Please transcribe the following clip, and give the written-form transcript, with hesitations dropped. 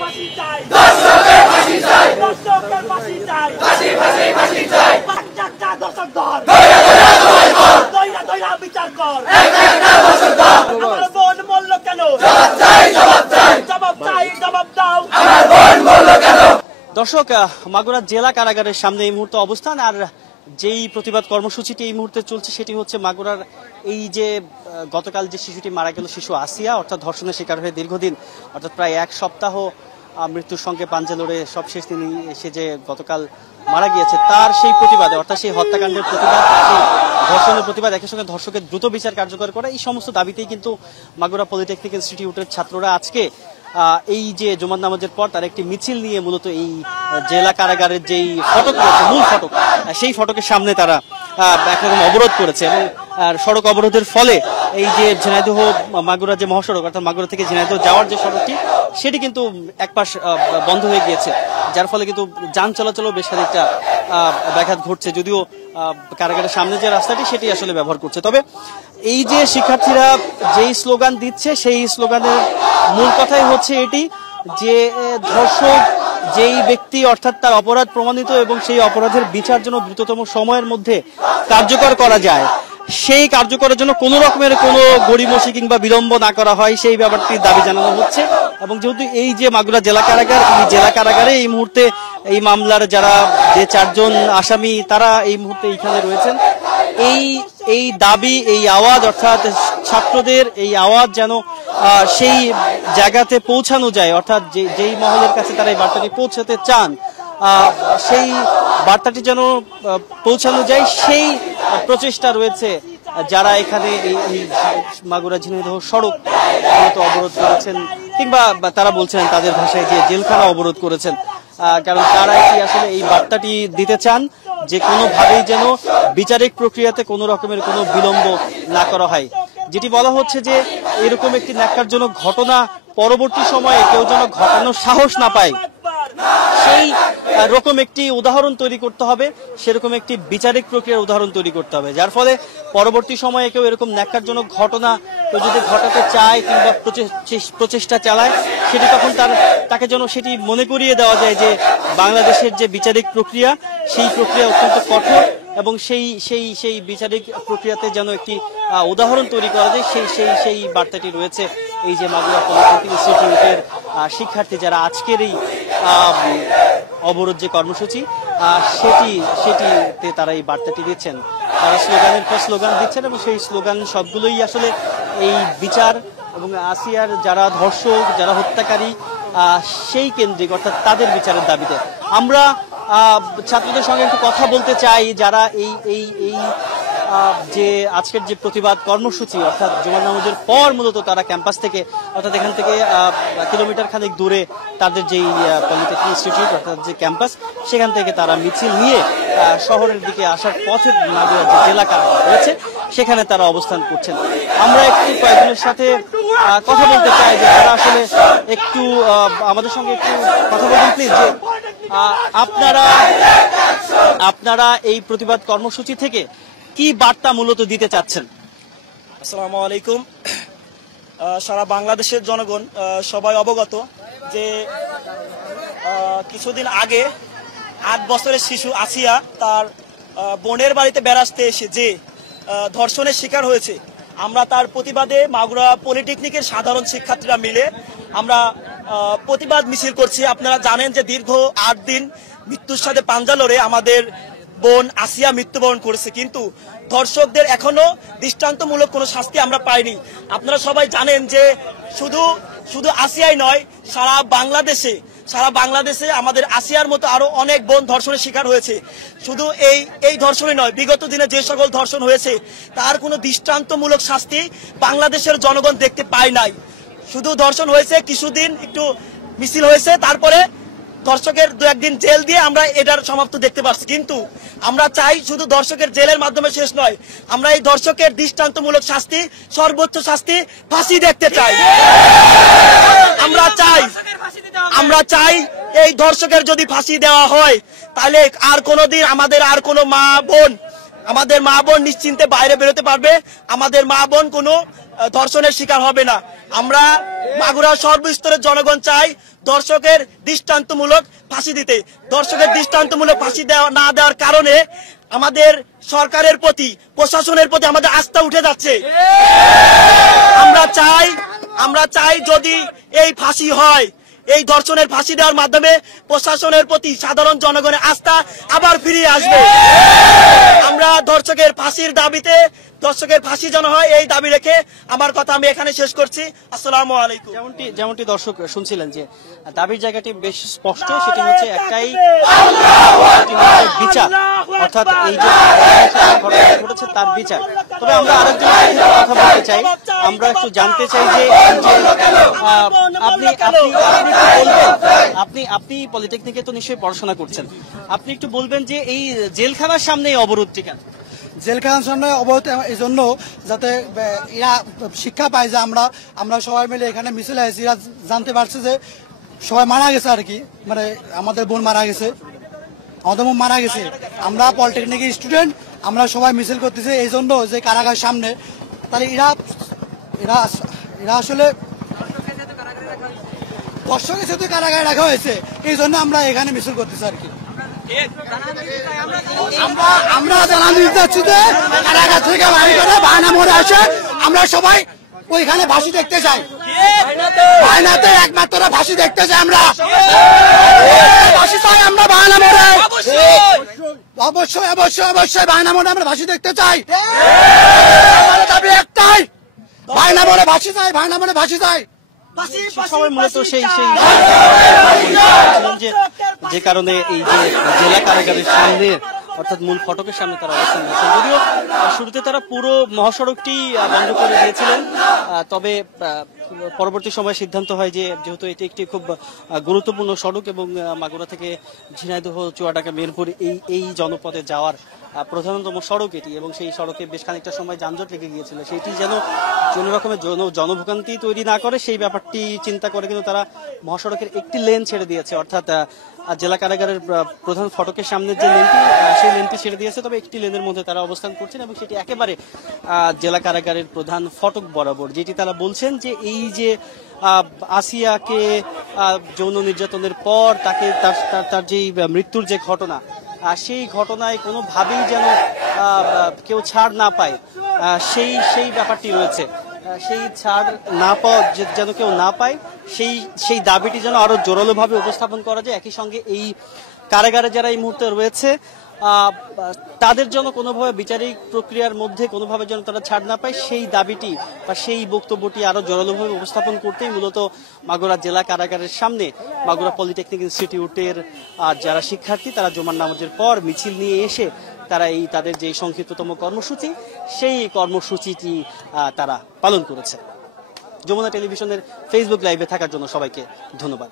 ফাঁসি চাই, দর্শকের ফাঁসি চাই, দর্শকের ফাঁসি চাই, ফাঁসি ফাঁসি ফাঁসি চাই, একটা দর্শক ধর, দইরা দইরা বিচার কর, একটা দর্শক ধর, আমার বোন মরল কেন, জবাব চাই, জবাব চাই, জবাব চাই, জবাব দাও, আমার বোন মরল কেন। দর্শক, মাগুরা জেলা কারাগারের সামনে এই মুহূর্তে অবস্থান। আর যেই প্রতিবাদ কর্মসূচিটি এই মুহূর্তে চলছে সেটি হচ্ছে মাগুরার এই যে গতকাল যে শিশুটি মারা গেল, শিশু আসিয়া, অর্থাৎ ধর্ষণের শিকার হয়ে দীর্ঘদিন অর্থাৎ প্রায় এক সপ্তাহ মৃত্যুর সঙ্গে পাঞ্জা লড়ে সবশেষ তিনি এসে যে গতকাল মারা গিয়েছে, তার সেই প্রতিবাদে অর্থাৎ সেই হত্যাকাণ্ডের প্রতিবাদ, সেই ধর্ষণের প্রতিবাদ, একই সঙ্গে ধর্ষকের দ্রুত বিচার কার্যকর করা, এই সমস্ত দাবিতেই কিন্তু মাগুরা পলিটেকনিক ইনস্টিটিউটের ছাত্ররা আজকে এই যে জুমার নামাজের পর তার একটি মিছিল নিয়ে মূলত এই জেলা কারাগারের যেই ফটক রয়েছে, মূল ফটক, সেই ফটকের সামনে তারা একরকম অবরোধ করেছে। এবং সড়ক অবরোধের ফলে এই যে ঝিনাইদহ মাগুরা যে মহাসড়ক, অর্থাৎ মাগুরা থেকে ঝিনাইদহ যাওয়ার যে সড়কটি, সেটি কিন্তু এক পাশ বন্ধ হয়ে গিয়েছে, যার ফলে কিন্তু যান চলাচলও বেশ খানিকটা ব্যাঘাত ঘটছে। যদিও কারাগারের সামনে যে রাস্তাটি সেটি আসলে ব্যবহার করছে। তবে এই যে শিক্ষার্থীরা যেই স্লোগান দিচ্ছে, সেই স্লোগানের মূল কথাই হচ্ছে এটি যে ধর্ষক যেই ব্যক্তি অর্থাৎ তার অপরাধ প্রমাণিত এবং সেই অপরাধের বিচার জন্য দ্রুততম সময়ের মধ্যে কার্যকর করা যায়, সেই কার্যকরের জন্য কোনো রকমের কোনো গড়িমসি কিংবা বিলম্ব না করা হয়, সেই ব্যাপারটির দাবি জানানো হচ্ছে। এবং যেহেতু এই যে মাগুরা জেলা কারাগার, এই জেলা কারাগারে এই মুহূর্তে এই মামলার যারা যে 4 জন আসামি তারা এই মুহূর্তে এইখানে রয়েছেন, এই দাবি, এই আওয়াজ, অর্থাৎ ছাত্রদের এই আওয়াজ যেন সেই জায়গাতে পৌঁছানো যায়, অর্থাৎ যেই মহলের কাছে তারা এই বার্তাটি পৌঁছাতে চান, সেই বার্তাটি যেন পৌঁছানো যায়, সেই প্রচেষ্টা রয়েছে যারা এখানে এই মাগুরা ঝিনাইদহ সড়ক অবরোধ করেছেন, কিংবা তারা বলছেন তাদের ভাষায় যে জেলখানা অবরোধ করেছেন। কারণ তারা কি আসলে এই বার্তাটি দিতে চান যে কোনোভাবেই যেন বিচারিক প্রক্রিয়াতে কোনো রকমের কোনো বিলম্ব না করা হয়। যেটি বলা হচ্ছে যে এরকম একটি ন্যাক্কারজনক ঘটনা পরবর্তী সময়ে কেউ যেন ঘটানোর সাহস না পায়, সেই রকম একটি উদাহরণ তৈরি করতে হবে, সেরকম একটি বিচারিক প্রক্রিয়ার উদাহরণ তৈরি করতে হবে, যার ফলে পরবর্তী সময়ে কেউ এরকম ন্যাক্কারজনক ঘটনা কেউ যদি ঘটাতে চায় কিংবা প্রচেষ্টা চালায়, সেটি তখন তাকে যেন সেটি মনে করিয়ে দেওয়া যায় যে বাংলাদেশের যে বিচারিক প্রক্রিয়া, সেই প্রক্রিয়া অত্যন্ত কঠোর এবং সেই বিচারিক প্রক্রিয়াতে যেন একটি উদাহরণ তৈরি করা যায়, সেই বার্তাটি রয়েছে এই যে মাগুরা পলিটেকনিক ইনস্টিটিউটের শিক্ষার্থী যারা আজকের এই অবরোধ যে কর্মসূচি সেটিতে তারা এই বার্তাটি দিচ্ছেন। তারা স্লোগানের পর স্লোগান দিচ্ছেন এবং সেই স্লোগান সবগুলোই আসলে এই বিচার এবং আসিয়ার যারা ধর্ষক, যারা হত্যাকারী, সেই কেন্দ্রিক, অর্থাৎ তাদের বিচারের দাবিতে। আমরা ছাত্রদের সঙ্গে একটু কথা বলতে চাই যারা এই যে আজকের যে প্রতিবাদ কর্মসূচি, অর্থাৎ জুমার নামাজের পর মূলত তারা ক্যাম্পাস থেকে, অর্থাৎ এখান থেকে কিলোমিটার খানেক দূরে তাদের যেই পলিটেকনিক ইনস্টিটিউট অর্থাৎ যে ক্যাম্পাস, সেখান থেকে তারা মিছিল নিয়ে শহরের দিকে আসার পথে মাগুরা যে জেলা কারাগার রয়েছে সেখানে তারা অবস্থান করছেন। আমরা একটু কয়েকজনের সাথে কথা বলতে চাই যে তারা আসলে একটু আমাদের সঙ্গে একটু কথা বলবেন প্লিজ, যে আপনারা এই প্রতিবাদ কর্মসূচি থেকে কি বার্তা মূলত দিতে চাচ্ছেন? আসসালামু আলাইকুম। সারা বাংলাদেশের জনগণ সবাই অবগত যে কিছুদিন আগে 8 বছরের শিশু আসিয়া তার বোনের বাড়িতে বেড়াতে এসে যে ধর্ষণের শিকার হয়েছে, আমরা তার প্রতিবাদে মাগুরা পলিটেকনিকের সাধারণ শিক্ষার্থীরা মিলে আমরা প্রতিবাদ মিছিল করছি। আপনারা জানেন যে দীর্ঘ 8 দিন মৃত্যুর সাথে পাঞ্জা লড়ে আমাদের বোন আসিয়া মৃত্যুবরণ করেছে, কিন্তু ধর্ষকদের এখনো দৃষ্টান্তমূলক কোনো শাস্তি আমরা পাইনি। আপনারা সবাই জানেন যে শুধু আসিয়াই নয়, সারা বাংলাদেশে আমাদের আসিয়ার মতো আরো অনেক বোন ধর্ষণের শিকার হয়েছে। শুধু এই ধর্ষণই নয়, বিগত দিনে যে সকল ধর্ষণ হয়েছে তার কোনো দৃষ্টান্তমূলক শাস্তি বাংলাদেশের জনগণ দেখতে পায় নাই। শুধু ধর্ষণ হয়েছে, কিছুদিন একটু মিছিল হয়েছে, তারপরে দর্শকের 2-1 দিন জেল দিয়ে আমরা এটার সমাপ্ত দেখতে পাচ্ছি। কিন্তু আমরা চাই শুধু দর্শকের জেলের মাধ্যমে শেষ নয়, আমরা এই দর্শকের দৃষ্টান্তমূলক শাস্তি, সর্বোচ্চ শাস্তি, ফাঁসি দেখতে চাই। আমরা চাই এই দর্শকের যদি ফাঁসি দেওয়া হয় তাহলে আর কোনোদিন আমাদের আর কোনো মা বোন আমাদের মা বোন নিশ্চিন্তে বাইরে বেরোতে পারবে, আমাদের মা বোন কোনো ধর্ষণের শিকার হবে না। আমরা মাগুরার সর্বস্তরের জনগণ চাই দর্শকের দৃষ্টান্তমূলক ফাঁসি দিতে। দর্শকের দৃষ্টান্তমূলক ফাঁসি না দেওয়ার কারণে আমাদের সরকারের প্রতি, প্রশাসনের প্রতি আমাদের আস্থা উঠে যাচ্ছে। আমরা চাই যদি এই ফাঁসি হয়, এই ধর্ষণের ফাঁসি দেওয়ার মাধ্যমে প্রশাসনের প্রতি সাধারণ জনগণের আস্থা আবার ফিরে আসবে। আমরা দর্শকের ফাঁসির দাবিতে, দর্শকের ফাঁসি যেন হয় এই দাবি রেখে আমার কথা আমি এখানে শেষ করছি। আসসালামু আলাইকুম। যেমনটি দর্শক শুনছিলেন যে দাবির জায়গাটি বেশ স্পষ্ট, সেটি হচ্ছে একটাই, বিচার, অর্থাৎ এই যে ঘটনা ঘটেছে তার বিচার। তবে আমরা আরেকজনের কথা বলতে চাই, আমরা একটু জানতে চাই যে আপনি পলিটেকনিকে তো নিশ্চয়ই পড়াশোনা করছেন, আপনি একটু বলবেন যে এই জেলখানার সামনে এই অবরোধটি কেন? জেলখানার সামনে অবরোধ এই জন্য যাতে এরা শিক্ষা পায় যে আমরা সবাই মিলে এখানে মিছিল হয়েছি, এরা জানতে পারছে যে সবাই মারা গেছে আর কি, মানে আমাদের বোন মারা গেছে, আমাদের বোন মারা গেছে। আমরা পলিটেকনিকের স্টুডেন্ট, আমরা সবাই মিছিল করতেছি এই জন্য যে কারাগার সামনে, তাহলে এরা আসলে দর্শকের সাথে কারাগারে রাখা হয়েছে, এই জন্য আমরা এখানে মিছিল করতেছি আর কি। আমরা জানান দিতে চাচ্ছি যে কারাগার থেকে বাইরে করে বায়না মোড়ে আসে, আমরা সবাই ওইখানে ফাঁসি দেখতে চাই, বায়নাতে একমাত্র ফাঁসি দেখতে চাই, আমরা ফাঁসি চাই, আমরা বায়না মোড়ে অবশ্যই অবশ্যই অবশ্যই বায়না মোড়ে আমরা ফাঁসি দেখতে চাই। দাবি একটাই, বায়না মোড়ে ফাঁসি চাই, বায়না মোড়ে ফাঁসি চাই। সবাই মূলত যে কারণে এই যে জেলা কারাগারের সামনে অর্থাৎ মূল ফটকের সামনে তারা অবস্থান করছেন। যদিও শুরুতে তারা পুরো মহাসড়কটি বন্ধ করে দিয়েছিলেন, তবে পরবর্তী সময়ে সিদ্ধান্ত হয় যে যেহেতু এটি একটি খুব গুরুত্বপূর্ণ সড়ক এবং মাগুরা থেকে ঝিনাইদহ, চুয়াডাঙ্গা, মিরপুর এই জনপদে যাওয়ার প্রধানতম সড়ক এটি, এবং সেই সড়কে বেশ খানিকটা সময় যানজট লেগে গিয়েছিল, সেটি যেন কোনো রকমের জনভোগান্তি তৈরি না করে সেই ব্যাপারটি চিন্তা করে কিন্তু তারা মহাসড়কের একটি লেন ছেড়ে দিয়েছে, অর্থাৎ জেলা কারাগারের প্রধান ফটকের সামনে যে লেনটি, সেই লেনটি ছেড়ে দিয়েছে, তবে একটি লেনের মধ্যে তারা অবস্থান করছেন এবং সেটি একেবারে জেলা কারাগারের প্রধান ফটক বরাবর। যেটি তারা বলছেন যে এই যে আসিয়াকে যৌন নির্যাতনের পর তাকে তার যেই মৃত্যুর যে ঘটনা, সেই ঘটনায় কোনোভাবেই যেন কেউ ছাড় না পায়, সেই ব্যাপারটি রয়েছে, সেই ছাড় না পাওয়া যেন কেউ না পায়, সেই দাবিটি যেন আরো জোরালোভাবে উপস্থাপন করা যায়। একই সঙ্গে এই কারাগারে যারা এই মুহূর্তে রয়েছে তাদের জন্য কোনোভাবে বিচারিক প্রক্রিয়ার মধ্যে কোনোভাবে যেন তারা ছাড় না পায়, সেই দাবিটি বা সেই বক্তব্যটি আরো জোরালোভাবে উপস্থাপন করতেই মূলত মাগুরা জেলা কারাগারের সামনে মাগুরা পলিটেকনিক ইনস্টিটিউটের যারা শিক্ষার্থী তারা জুমার নামাজের পর মিছিল নিয়ে এসে তারা এই তাদের যে সংক্ষিপ্ততম কর্মসূচি, সেই কর্মসূচিটি তারা পালন করেছে। যমুনা টেলিভিশনের ফেসবুক লাইভে থাকার জন্য সবাইকে ধন্যবাদ।